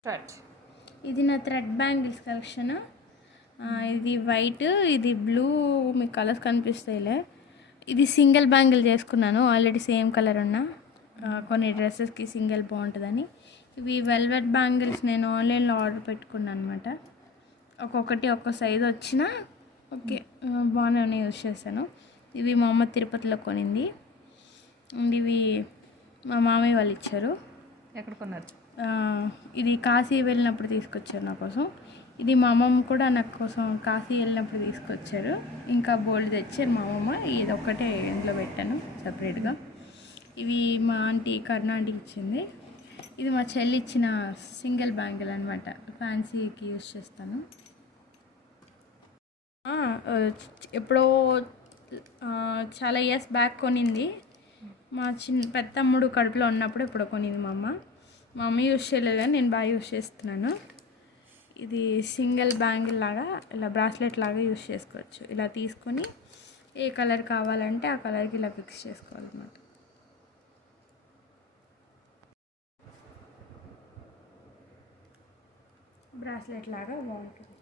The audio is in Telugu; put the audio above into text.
స్టార్ట్. ఇది నా థ్రెడ్ బ్యాంగిల్స్ కలెక్షన్. ఇది వైట్, ఇది బ్లూ, మీకు కలర్స్ కనిపిస్తాయిలే. ఇది సింగిల్ బ్యాంగిల్ చేసుకున్నాను, ఆల్రెడీ సేమ్ కలర్ ఉన్న కొన్ని డ్రెస్సెస్కి సింగిల్ బాగుంటుందని. ఇవి వెల్వెట్ బ్యాంగిల్స్ నేను ఆన్లైన్లో ఆర్డర్ పెట్టుకున్నాను అనమాట. ఒక్కొక్కటి ఒక్కో సైజు వచ్చినా ఓకే, బాగానే యూజ్ చేశాను. ఇవి మా అమ్మ తిరుపతిలో కొనింది. ఇవి మా మామయ్య వాళ్ళు ఇచ్చారు. ఎక్కడ కొన్నారు? ఇది కాశీ వెళ్ళినప్పుడు తీసుకొచ్చారు నా కోసం. ఇది మా అమ్మమ్మ కూడా నా కోసం కాశీ వెళ్ళినప్పుడు తీసుకొచ్చారు. ఇంకా బోల్డ్ తెచ్చారు మా అమ్మమ్మ. ఇది ఒక్కటే ఇంట్లో పెట్టాను సపరేట్గా. ఇవి మా ఆంటీ కర్ణాటక ఇచ్చింది. ఇది మా చెల్లి ఇచ్చిన సింగిల్ బ్యాంగిల్ అనమాట, ఫ్యాన్సీకి యూజ్ చేస్తాను. ఎప్పుడో చాలా ఇయర్స్ బ్యాక్ కొనింది. మా పెద్ద తమ్ముడు కడుపులో ఉన్నప్పుడు ఎప్పుడో కొనింది మా అమ్మ. మా మమ్మీ యూజ్ చేయలేదు కానీ నేను బాగా యూజ్ చేస్తున్నాను. ఇది సింగిల్ బ్యాంగిల్ లాగా, ఇలా బ్రాస్లెట్ లాగా యూజ్ చేసుకోవచ్చు. ఇలా తీసుకొని ఏ కలర్ కావాలంటే ఆ కలర్కి ఇలా ఫిక్స్ చేసుకోవాలన్నమాట. బ్రాస్లెట్ లాగా బాగుంటుంది.